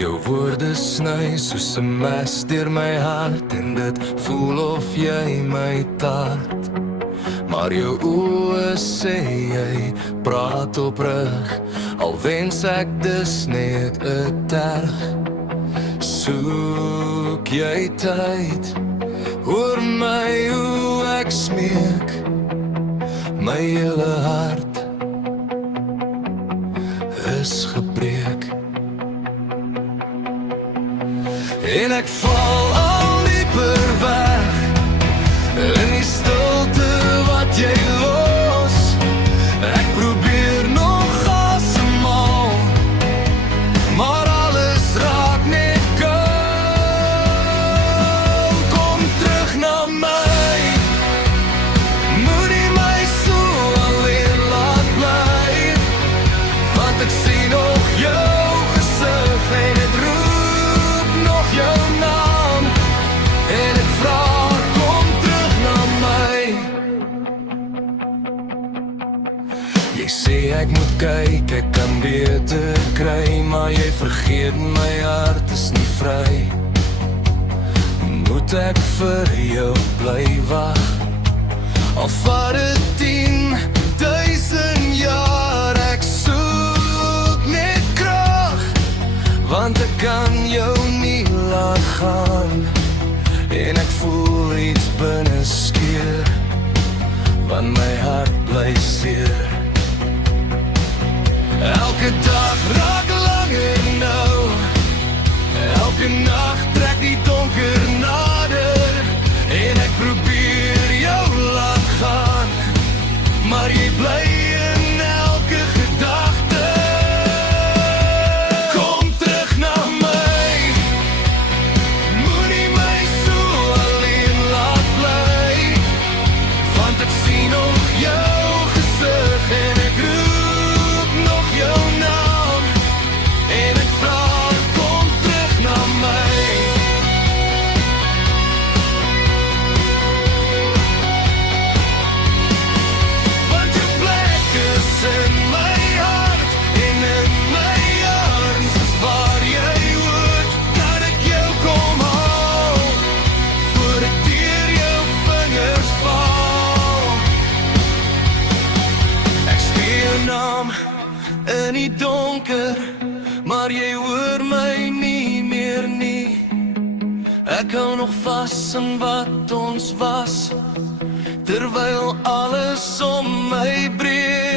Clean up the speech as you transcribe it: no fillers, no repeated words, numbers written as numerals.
Jou woorde sny soos 'n mes deur my hart, en dit voel of jy my tart. Maar jou oë sê jy praat opreg, al wens ek dis net 'n terg. Soek jy tyd, hoor my hoe ek smeek, my hele hart is gebreek. En ek val al dieper weg, in die stilte wat jy los. Ek probeer nog asemhaal, maar alles raak net koud. Kom terug na my, moenie my so alleen laat bly, want ek sien nog jou gesig en het roep nog jou naam. En ek vraag, kom terug na my. Jy sê ek moet kyk, ek kan beter kry, maar jy vergeet my hart is nie vry. Moet ek vir jou bly wag, al vat dit 10.000 jaar. Ek soek net krag, want ek kan jou nie laat gaan. En ek voel iets binne skeer, want my hart bly seer. Elke dag raak langer nou, elke nag trek die donker nader. En ek probeer jou laat gaan, maar jy bly in elke gedagte. Kom terug na my, moenie my so alleen laat bly, want ek sien nog jou gesig en ek roep nog jou naam. En ek vraag, kom terug na my. Want jou plek is in my hart en in my arms is waar jy hoort. Kan ek jou kom haal, voor ek deur jou vingers val. Ek skree jou naam in die donker, maar jy hoor my nie meer nie. Ek hou nog vas in wat ons was, terwyl alles om my breek.